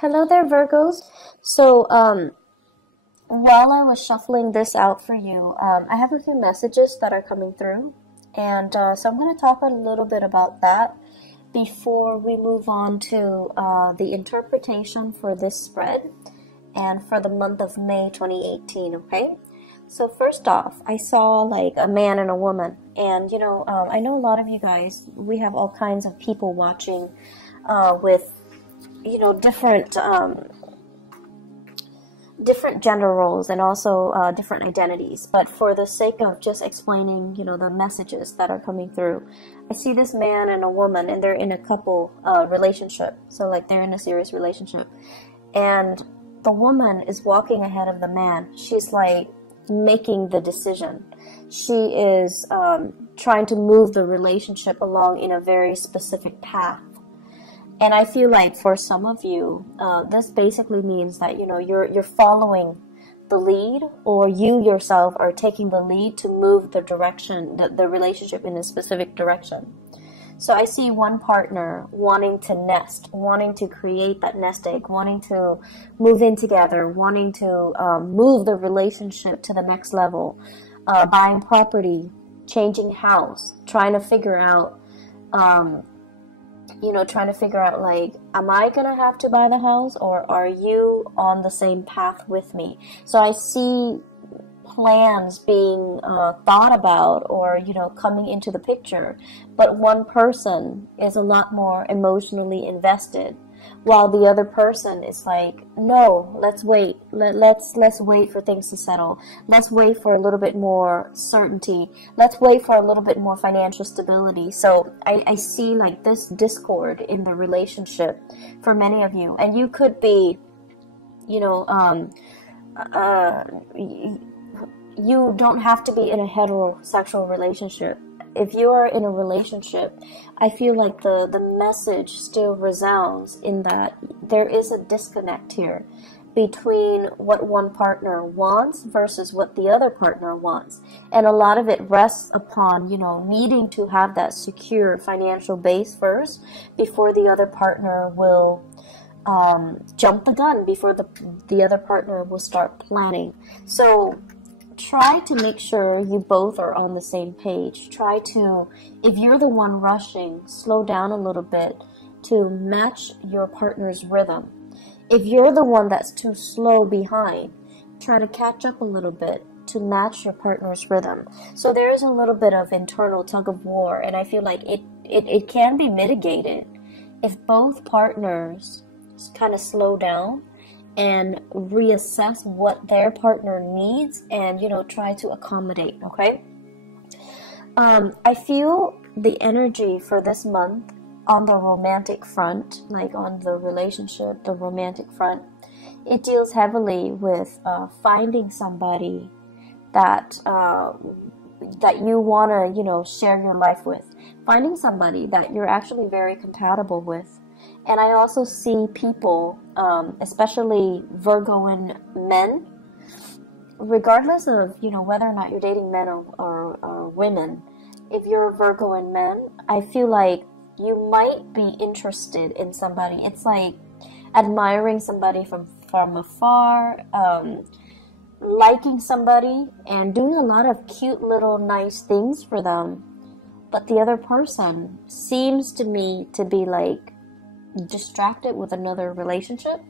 Hello there, Virgos. So, while I was shuffling this out for you, I have a few messages that are coming through. And so I'm going to talk a little bit about that before we move on to the interpretation for this spread and for the month of May 2018, okay? So first off, I saw like a man and a woman. And, I know a lot of you guys, we have all kinds of people watching with different gender roles and also different identities. But for the sake of just explaining, the messages that are coming through, I see this man and a woman, and they're in a couple relationship. So like they're in a serious relationship, and the woman is walking ahead of the man. She's like making the decision. She is trying to move the relationship along in a very specific path. And I feel like for some of you, this basically means that, you're following the lead, or you yourself are taking the lead to move the direction, the relationship in a specific direction. So I see one partner wanting to nest, wanting to create that nest egg, wanting to move in together, wanting to move the relationship to the next level, buying property, changing house, trying to figure out like, am I gonna have to buy the house, or are you on the same path with me? So I see plans being thought about, or coming into the picture, but one person is a lot more emotionally invested, while the other person is like, no, let's wait. Let's wait for things to settle. Let's wait for a little bit more certainty. Let's wait for a little bit more financial stability. So I see like this discord in the relationship for many of you. And you could be, you don't have to be in a heterosexual relationship. If you are in a relationship, I feel like the message still resounds in that there is a disconnect here between what one partner wants versus what the other partner wants. And a lot of it rests upon, needing to have that secure financial base first before the other partner will jump the gun, before the other partner will start planning. So try to make sure you both are on the same page. Try to, if you're the one rushing, slow down a little bit to match your partner's rhythm. If you're the one that's too slow behind, try to catch up a little bit to match your partner's rhythm. So there is a little bit of internal tug of war, and I feel like it can be mitigated if both partners kind of slow down and reassess what their partner needs and, try to accommodate, okay? I feel the energy for this month on the romantic front, like on the relationship, the romantic front, it deals heavily with finding somebody that you want to, share your life with. Finding somebody that you're actually very compatible with. And I also see people, especially Virgoan men, regardless of, whether or not you're dating men or women, if you're a Virgoan man, I feel like you might be interested in somebody. It's like admiring somebody from afar, liking somebody, and doing a lot of cute little nice things for them. But the other person seems to me to be like distracted with another relationship,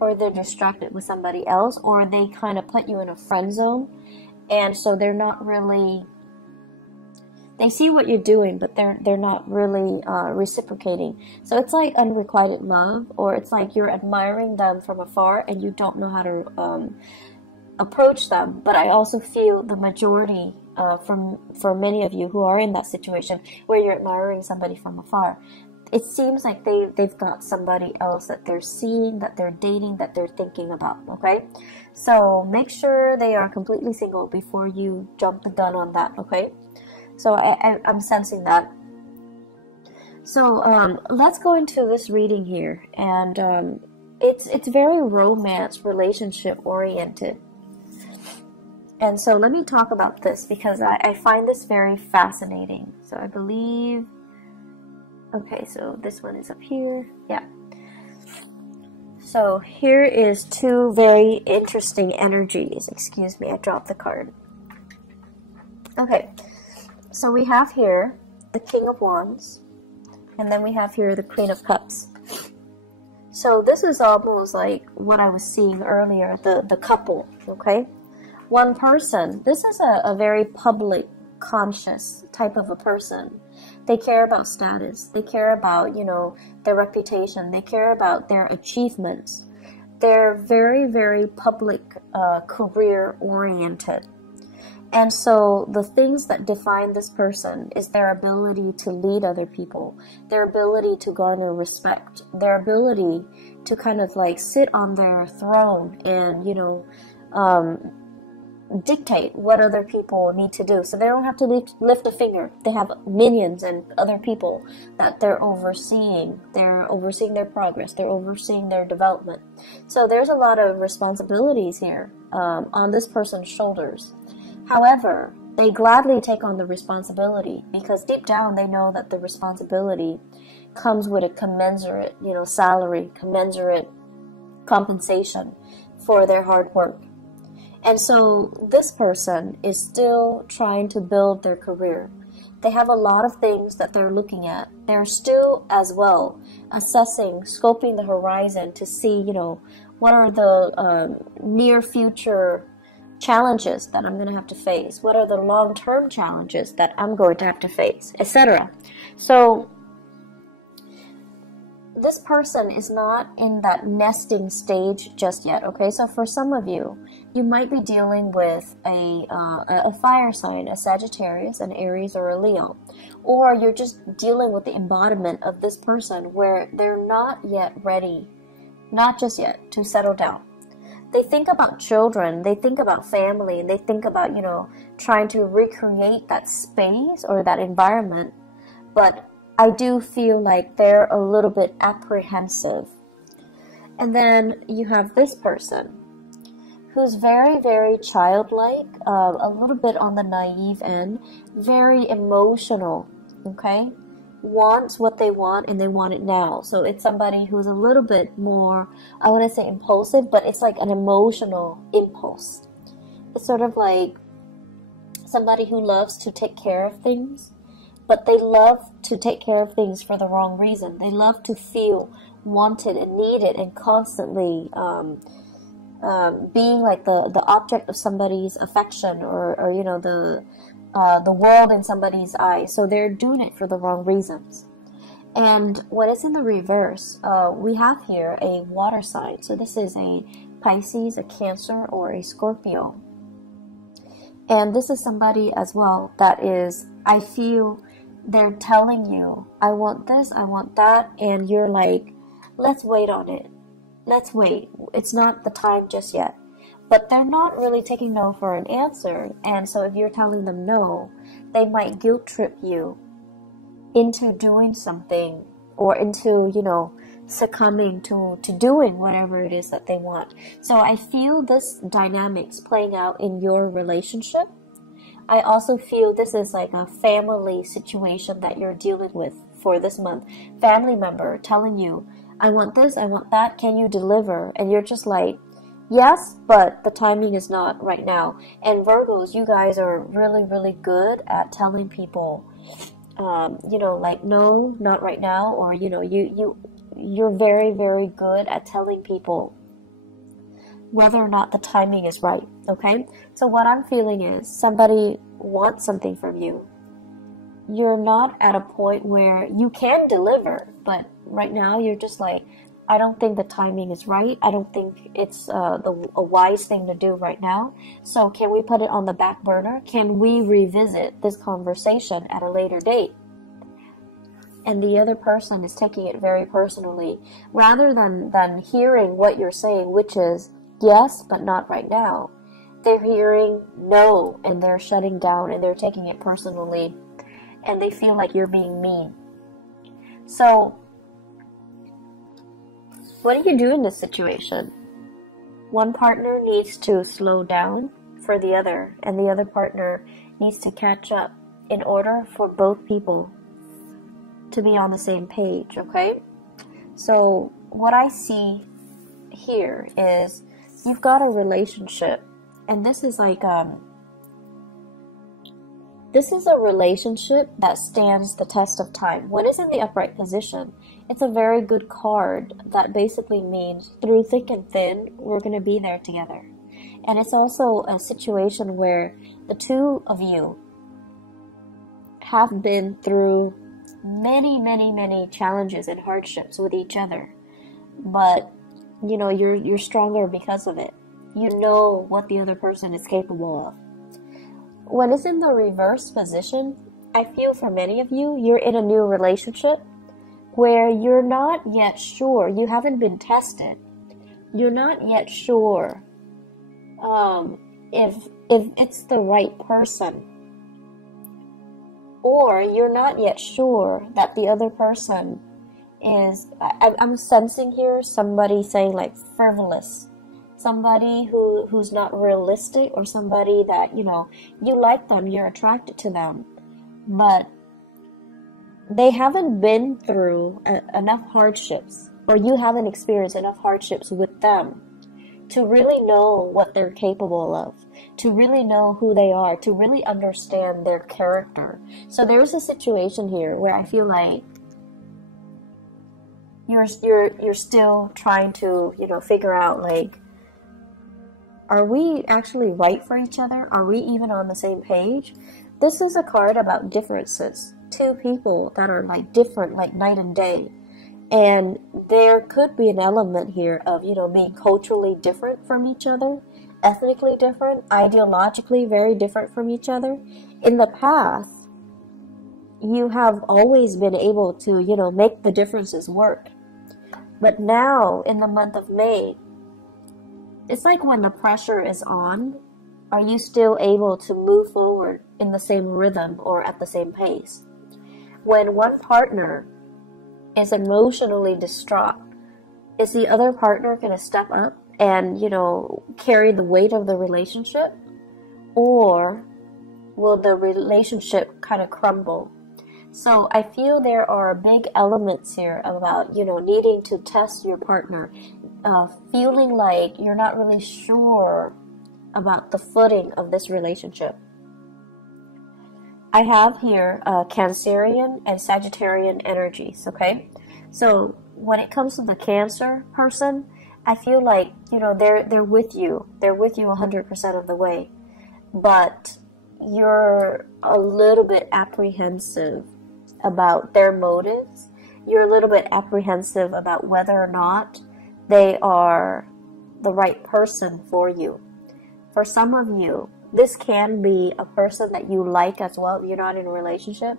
or they're distracted with somebody else, or they kind of put you in a friend zone, and so they're not really, they see what you're doing, but they're not really reciprocating. So it's like unrequited love, or it's like you're admiring them from afar and you don't know how to approach them. But I also feel the majority for many of you who are in that situation where you're admiring somebody from afar, it seems like they've got somebody else that they're seeing, that they're dating, that they're thinking about, okay? So make sure they are completely single before you jump the gun on that, okay? So I'm sensing that. So let's go into this reading here. And it's very romance, relationship oriented. And so let me talk about this because I find this very fascinating. So I believe... Okay, so this one is up here. Yeah. So here is two very interesting energies. Excuse me, I dropped the card. Okay, so we have here the King of Wands, and then we have here the Queen of Cups. So this is almost like what I was seeing earlier, the couple, okay? One person. This is a very public, conscious type of a person. They care about status. They care about, you know, their reputation. They care about their achievements. They're very, very public, career-oriented. And so the things that define this person is their ability to lead other people, their ability to garner respect, their ability to kind of like sit on their throne and, you know, dictate what other people need to do. So they don't have to lift a finger. They have minions and other people that they're overseeing. They're overseeing their progress. They're overseeing their development. So there's a lot of responsibilities here on this person's shoulders. However, they gladly take on the responsibility because deep down they know that the responsibility comes with a commensurate, you know, salary, commensurate compensation for their hard work. And so this person is still trying to build their career. They have a lot of things that they're looking at. They're still as well assessing, scoping the horizon to see, you know, what are the near future challenges that I'm going to have to face? What are the long-term challenges that I'm going to have to face, etc. So this person is not in that nesting stage just yet, okay? So for some of you, you might be dealing with a fire sign, a Sagittarius, an Aries, or a Leo. Or you're just dealing with the embodiment of this person where they're not yet ready, not just yet, to settle down. They think about children, they think about family, and they think about, you know, trying to recreate that space or that environment. But I do feel like they're a little bit apprehensive. And then you have this person who's very, very childlike, a little bit on the naive end, very emotional, okay? Wants what they want and they want it now. So it's somebody who's a little bit more, I want to say impulsive, but it's like an emotional impulse. It's sort of like somebody who loves to take care of things, but they love to take care of things for the wrong reason. They love to feel wanted and needed and constantly being like the object of somebody's affection or you know, the world in somebody's eyes. So they're doing it for the wrong reasons. And when it's in the reverse, we have here a water sign. So this is a Pisces, a Cancer, or a Scorpio. And this is somebody as well that is, I feel they're telling you, I want this, I want that, and you're like, let's wait on it. Let's wait. It's not the time just yet. But they're not really taking no for an answer. And so if you're telling them no, they might guilt trip you into doing something or into, you know, succumbing to doing whatever it is that they want. So I feel this dynamics playing out in your relationship. I also feel this is like a family situation that you're dealing with for this month. Family member telling you, I want this, I want that, can you deliver? And you're just like, yes, but the timing is not right now. And Virgos, you guys are really, really good at telling people, you know, like, no, not right now. Or, you know, you're very, very good at telling people whether or not the timing is right, okay? So what I'm feeling is somebody wants something from you. You're not at a point where you can deliver, but right now you're just like, I don't think the timing is right. I don't think it's a wise thing to do right now. So can we put it on the back burner? Can we revisit this conversation at a later date? And the other person is taking it very personally. Rather than hearing what you're saying, which is, yes, but not right now, they're hearing no, and they're shutting down, and they're taking it personally, and they feel like you're being mean. So what do you do in this situation? One partner needs to slow down for the other, and the other partner needs to catch up in order for both people to be on the same page, okay? So what I see here is you've got a relationship, and this is like this is a relationship that stands the test of time. When it's in the upright position, it's a very good card that basically means through thick and thin, we're going to be there together. And it's also a situation where the two of you have been through many challenges and hardships with each other. But, you know, you're stronger because of it. You know what the other person is capable of. When it's in the reverse position, I feel for many of you, you're in a new relationship where you're not yet sure, you haven't been tested. You're not yet sure if it's the right person. Or you're not yet sure that the other person is, I'm sensing here somebody saying like frivolous. Somebody who's not realistic, or somebody that, you know, you like them, you're attracted to them, but they haven't been through enough hardships, or you haven't experienced enough hardships with them to really know what they're capable of, to really know who they are, to really understand their character. So there's a situation here where I feel like you're still trying to, you know, figure out like, are we actually right for each other? Are we even on the same page? This is a card about differences. Two people that are like different, like night and day. And there could be an element here of, you know, being culturally different from each other, ethnically different, ideologically very different from each other. In the past, you have always been able to, you know, make the differences work. But now, in the month of May, it's like when the pressure is on, are you still able to move forward in the same rhythm or at the same pace? When one partner is emotionally distraught, is the other partner going to step up and, you know, carry the weight of the relationship? Or will the relationship kind of crumble? So I feel there are big elements here about, you know, needing to test your partner, feeling like you're not really sure about the footing of this relationship. I have here Cancerian and Sagittarian energies, okay? So when it comes to the Cancer person, I feel like, you know, they're with you. They're with you 100% of the way. But you're a little bit apprehensive about their motives. You're a little bit apprehensive about whether or not they are the right person for you. For some of you, this can be a person that you like as well. You're not in a relationship.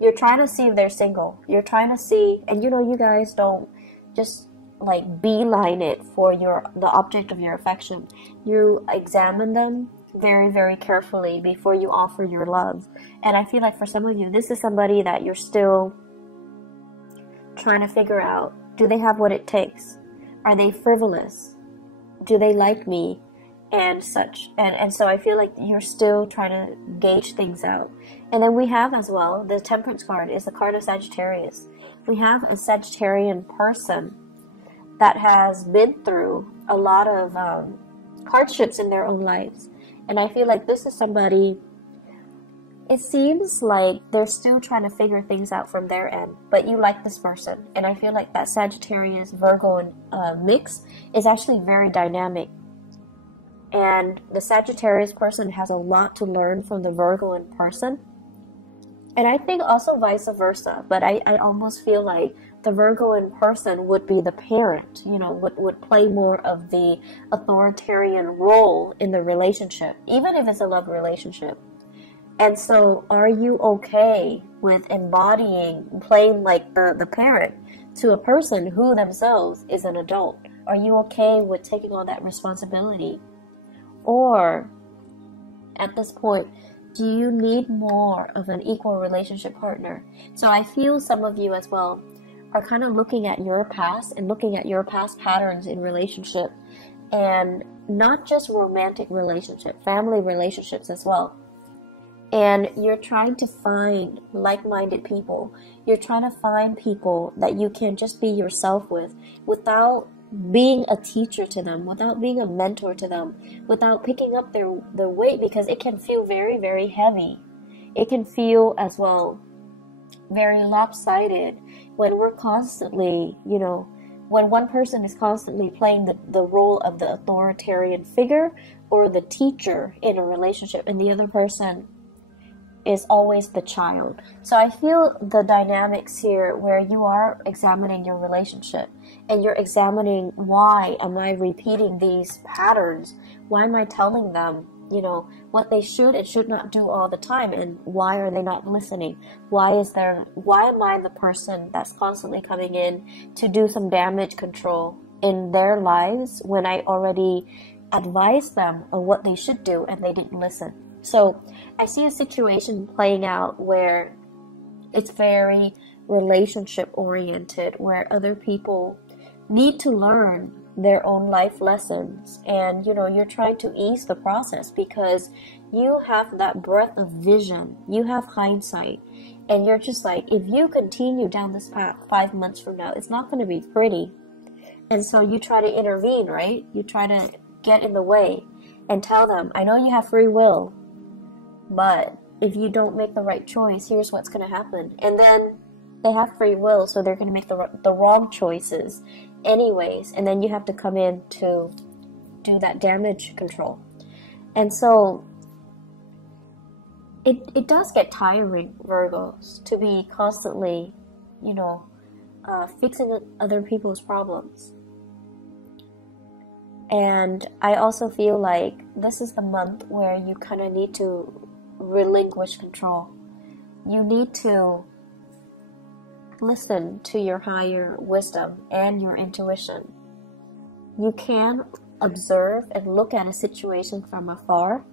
You're trying to see if they're single. You're trying to see, and you know, you guys don't just like beeline it for the object of your affection. You examine them very carefully before you offer your love. And I feel like for some of you, this is somebody that you're still trying to figure out, do they have what it takes? Are they frivolous? Do they like me? And such. And so I feel like you're still trying to gauge things out. And then we have as well, the Temperance card is the card of Sagittarius. We have a Sagittarian person that has been through a lot of hardships in their own lives. And I feel like this is somebody, it seems like they're still trying to figure things out from their end, but you like this person. And I feel like that Sagittarius Virgo mix is actually very dynamic. And the Sagittarius person has a lot to learn from the Virgoan person. And I think also vice versa, but I almost feel like the Virgoan person would be the parent, you know, would play more of the authoritarian role in the relationship, even if it's a love relationship. And so are you okay with embodying, playing like the parent to a person who themselves is an adult? Are you okay with taking on that responsibility? Or at this point, do you need more of an equal relationship partner? So I feel some of you as well are kind of looking at your past and looking at your past patterns in relationship, and not just romantic relationship, family relationships as well. And you're trying to find like-minded people. You're trying to find people that you can just be yourself with without being a teacher to them, without being a mentor to them, without picking up their weight, because it can feel very, very heavy. It can feel as well very lopsided when we're constantly, when one person is constantly playing the role of the authoritarian figure or the teacher in a relationship, and the other person is always the child. So I feel the dynamics here where you are examining your relationship and you're examining, why am I repeating these patterns? Why am I telling them, what they should and should not do all the time, and why are they not listening? Why am I the person that's constantly coming in to do some damage control in their lives when I already advised them on what they should do and they didn't listen? So I see a situation playing out where it's very relationship oriented, where other people need to learn their own life lessons, and you're trying to ease the process because you have that breadth of vision, you have hindsight, and you're just like, if you continue down this path 5 months from now, it's not going to be pretty. And so you try to intervene, right? You try to get in the way and tell them, I know you have free will, but if you don't make the right choice, here's what's going to happen. And then they have free will, so they're going to make the wrong choices anyways. And then you have to come in to do that damage control. And so it does get tiring, Virgos, to be constantly, fixing other people's problems. And I also feel like this is the month where you kind of need to relinquish control. You need to listen to your higher wisdom and your intuition. You can observe and look at a situation from afar,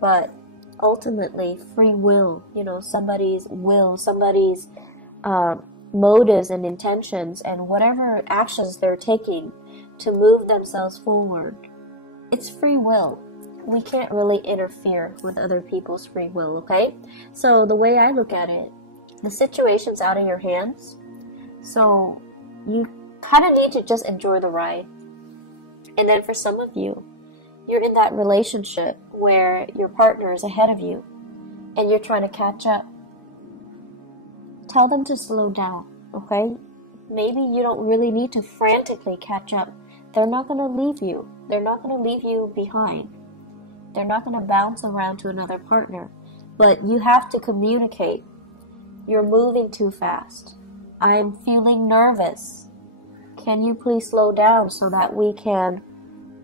but ultimately free will, somebody's motives and intentions and whatever actions they're taking to move themselves forward, it's free will. We can't really interfere with other people's free will, okay? So the way I look at it, the situation's out of your hands, so you kind of need to just enjoy the ride. And then for some of you, you're in that relationship where your partner is ahead of you and you're trying to catch up. Tell them to slow down, okay? Maybe you don't really need to frantically catch up. They're not going to leave you. They're not going to leave you behind. They're not going to bounce around to another partner. But you have to communicate. You're moving too fast. I'm feeling nervous. Can you please slow down so that we can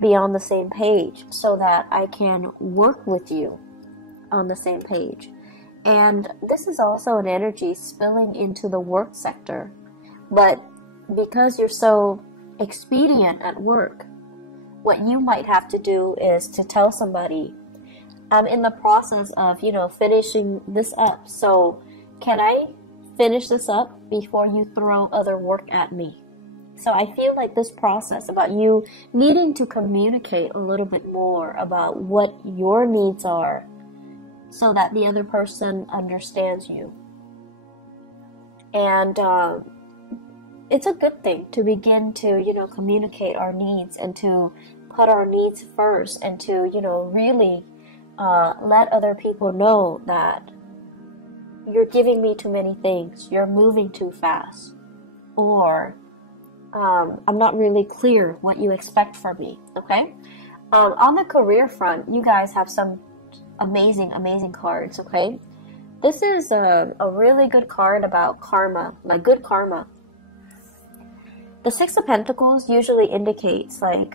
be on the same page, so that I can work with you on the same page? And this is also an energy spilling into the work sector. But because you're so expedient at work, what you might have to do is to tell somebody, I'm in the process of, finishing this up. So can I finish this up before you throw other work at me? So I feel like this process about you needing to communicate a little bit more about what your needs are so that the other person understands you. And it's a good thing to begin to, communicate our needs and to put our needs first and to, really let other people know that you're giving me too many things, you're moving too fast, or I'm not really clear what you expect from me, okay? On the career front, you guys have some amazing, amazing cards, okay? This is a really good card about karma, like good karma. The Six of Pentacles usually indicates like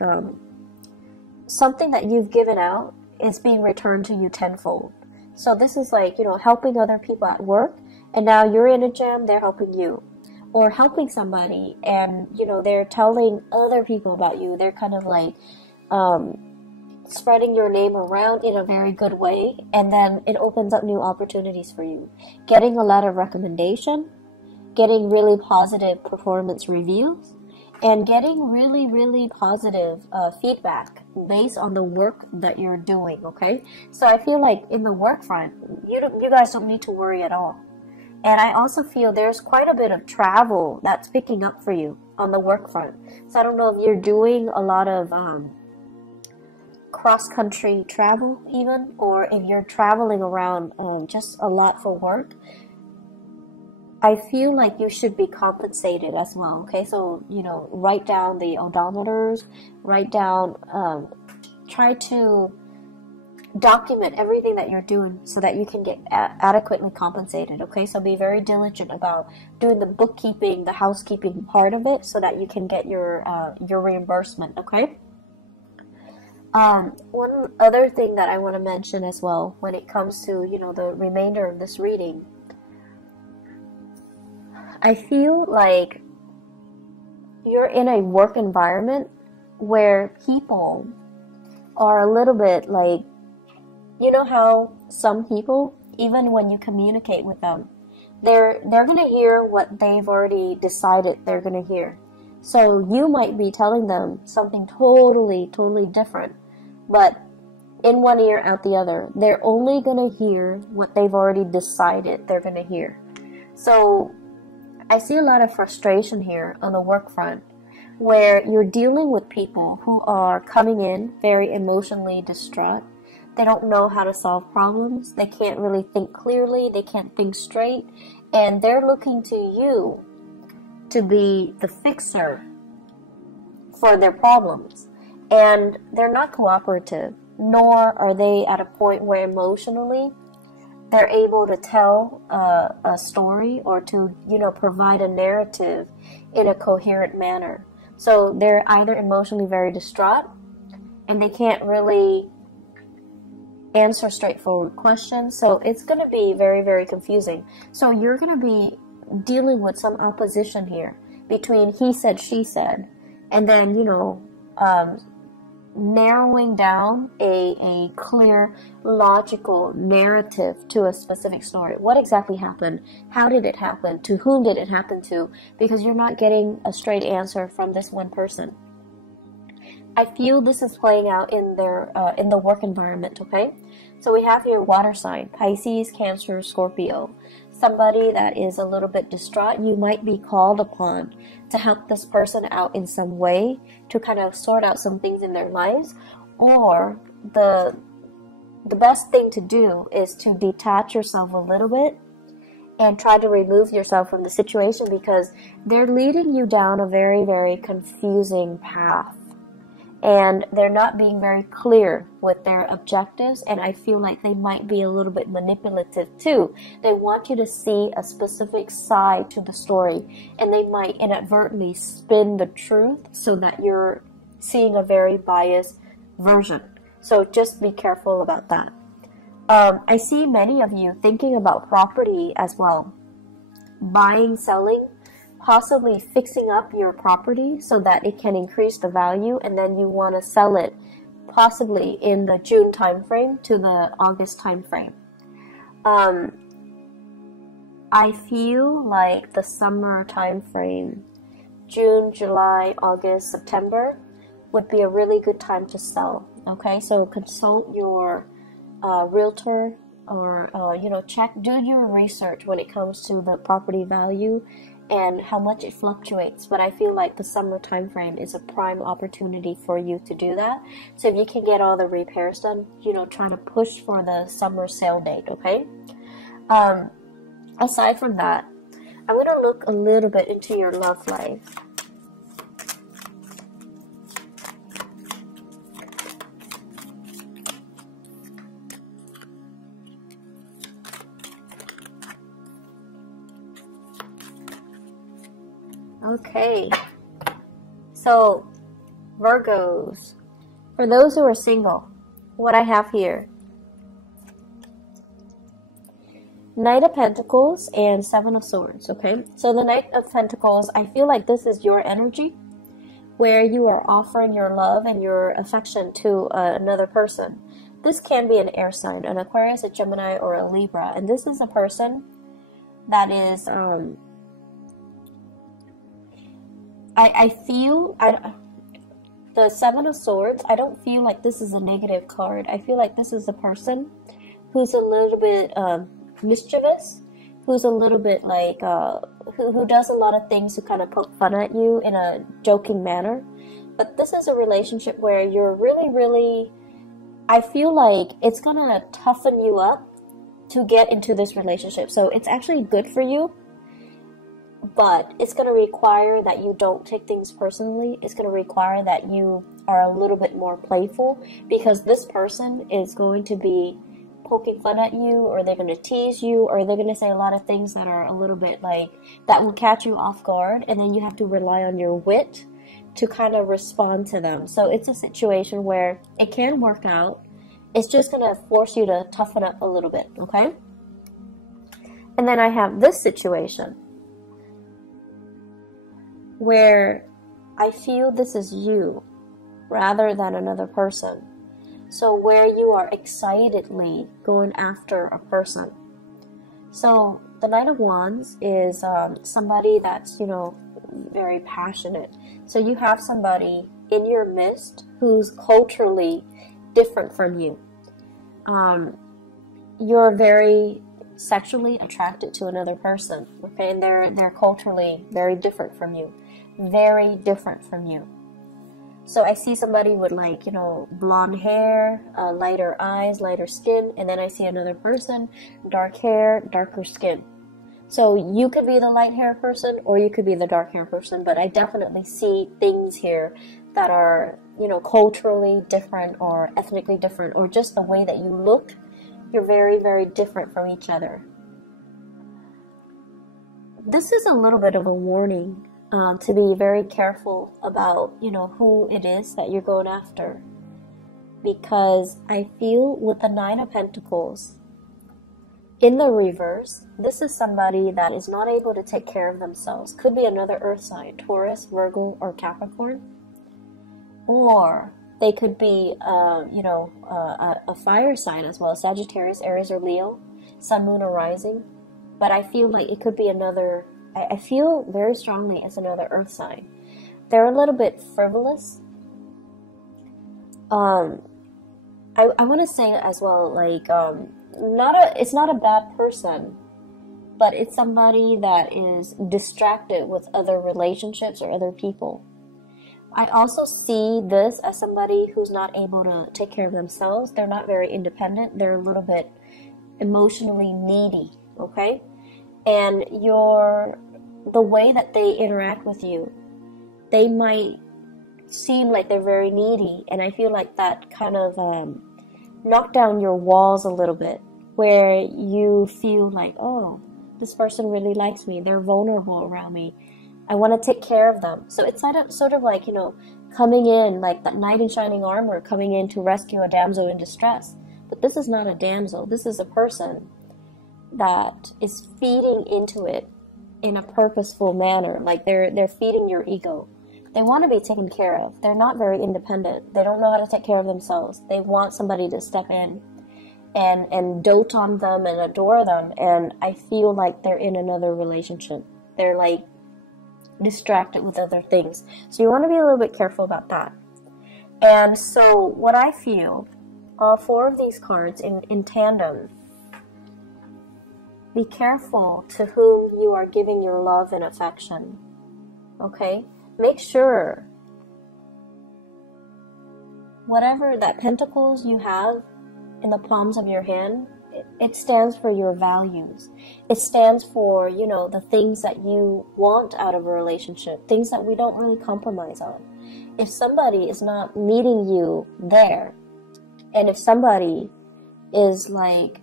something that you've given out is being returned to you tenfold. So this is like, helping other people at work, and now you're in a jam, they're helping you. Or helping somebody and, they're telling other people about you. They're kind of like spreading your name around in a very good way, and then it opens up new opportunities for you. Getting a letter of recommendation, getting really positive performance reviews, and getting really, really positive feedback based on the work that you're doing, okay? So I feel like in the work front, you guys don't need to worry at all. And I also feel there's quite a bit of travel that's picking up for you on the work front. So I don't know if you're doing a lot of cross-country travel even, or if you're traveling around just a lot for work. I feel like you should be compensated as well, okay? So, you know, write down the odometers, write down, try to document everything that you're doing so that you can get adequately compensated, okay? So be very diligent about doing the bookkeeping, the housekeeping part of it so that you can get your reimbursement, okay? One other thing that I want to mention as well when it comes to, you know, the remainder of this reading, I feel like you're in a work environment where people are a little bit like, you know how some people, even when you communicate with them, they're going to hear what they've already decided they're going to hear. So you might be telling them something totally different, but in one ear, out the other. They're only going to hear what they've already decided they're going to hear. So I see a lot of frustration here on the work front, where you're dealing with people who are coming in very emotionally distraught. They don't know how to solve problems. They can't really think clearly. They can't think straight. And they're looking to you to be the fixer for their problems. And they're not cooperative, nor are they at a point where emotionally they're able to tell a story or to, you know, provide a narrative in a coherent manner. So they're either emotionally very distraught and they can't really answer straightforward questions. So it's going to be very confusing. So you're going to be dealing with some opposition here between he said, she said, and then, you know, narrowing down a clear, logical narrative to a specific story. What exactly happened? How did it happen? To whom did it happen to? Because you're not getting a straight answer from this one person. I feel this is playing out in their in the work environment, okay? So we have here water sign, Pisces, Cancer, Scorpio. Somebody that is a little bit distraught, you might be called upon to help this person out in some way to kind of sort out some things in their lives. Or the best thing to do is to detach yourself a little bit and try to remove yourself from the situation, because they're leading you down a very confusing path. And they're not being very clear with their objectives, and I feel like they might be a little bit manipulative too. They want you to see a specific side to the story, and they might inadvertently spin the truth so that you're seeing a very biased version. So just be careful about that. I see many of you thinking about property as well. Buying, selling, possibly fixing up your property so that it can increase the value, and then you want to sell it possibly in the June timeframe to the August timeframe. I feel like the summer timeframe, June, July, August, September, would be a really good time to sell. Okay, so consult your realtor, or you know, do your research when it comes to the property value and how much it fluctuates. But I feel like the summer time frame is a prime opportunity for you to do that. So if you can get all the repairs done, you know, try to push for the summer sale date, okay? Aside from that, I'm going to look a little bit into your love life. Okay, so Virgos, for those who are single, what I have here, Knight of Pentacles and Seven of Swords, okay? So the Knight of Pentacles, I feel like this is your energy, where you are offering your love and your affection to another person. This can be an air sign, an Aquarius, a Gemini, or a Libra, and this is a person that is, I feel, the Seven of Swords, I don't feel like this is a negative card. I feel like this is a person who's a little bit mischievous, who's a little bit like, who does a lot of things to kind of poke fun at you in a joking manner. But this is a relationship where you're really, really, I feel like it's gonna toughen you up to get into this relationship. So it's actually good for you, but it's gonna require that you don't take things personally. It's gonna require that you are a little bit more playful, because this person is going to be poking fun at you, or they're going to tease you, or they're going to say a lot of things that are a little bit like, that will catch you off guard, and then you have to rely on your wit to kind of respond to them. So it's a situation where it can work out. It's just going to force you to toughen up a little bit, okay? And then I have this situation where I feel this is you rather than another person. So where you are excitedly going after a person. So the Knight of Wands is somebody that's, you know, very passionate. So you have somebody in your midst who's culturally different from you. You're very sexually attracted to another person, okay? And they're culturally very different from you. Very different from you. So I see somebody with, like, you know, blonde hair, lighter eyes, lighter skin, and then I see another person, dark hair, darker skin. So you could be the light hair person, or you could be the dark hair person, but I definitely see things here that are, you know, culturally different or ethnically different, or just the way that you look, you're very, very different from each other. This is a little bit of a warning. To be very careful about, you know, who it is that you're going after. Because I feel with the Nine of Pentacles, in the reverse, this is somebody that is not able to take care of themselves. Could be another earth sign, Taurus, Virgo, or Capricorn. Or they could be, you know, a fire sign as well, Sagittarius, Aries, or Leo, Sun, Moon, or Rising. But I feel like it could be another, I feel very strongly it's another earth sign. They're a little bit frivolous. I want to say as well, like, it's not a bad person, but it's somebody that is distracted with other relationships or other people. I also see this as somebody who's not able to take care of themselves. They're not very independent. They're a little bit emotionally needy, okay? And the way that they interact with you, they might seem like they're very needy, and I feel like that kind of knocked down your walls a little bit, where you feel like, oh, this person really likes me, they're vulnerable around me, I want to take care of them. So it's sort of like, you know, coming in like that knight in shining armor, coming in to rescue a damsel in distress. But this is not a damsel, this is a person that is feeding into it in a purposeful manner. Like they're feeding your ego. They want to be taken care of. They're not very independent. They don't know how to take care of themselves. They want somebody to step in and dote on them and adore them. And I feel like they're in another relationship. They're like distracted with other things. So you want to be a little bit careful about that. And so what I feel, all four of these cards in tandem, be careful to whom you are giving your love and affection, okay? Make sure whatever that pentacles you have in the palms of your hand, it stands for your values. It stands for, you know, the things that you want out of a relationship, things that we don't really compromise on. If somebody is not meeting you there, and if somebody is like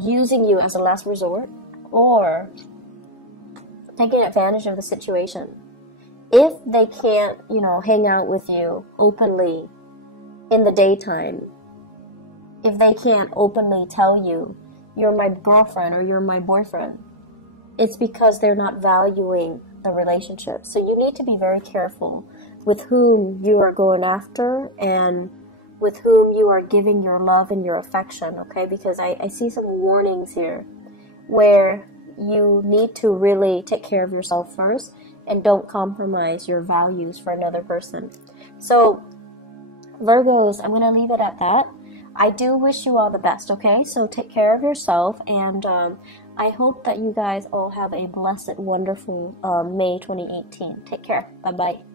using you as a last resort or taking advantage of the situation, if they can't, you know, hang out with you openly in the daytime, if they can't openly tell you, you're my girlfriend or you're my boyfriend, it's because they're not valuing the relationship. So you need to be very careful with whom you are going after and with whom you are giving your love and your affection, okay? Because I see some warnings here where you need to really take care of yourself first and don't compromise your values for another person. So Virgos, I'm going to leave it at that. I do wish you all the best, okay? So take care of yourself, and I hope that you guys all have a blessed, wonderful May 2018. Take care. Bye-bye.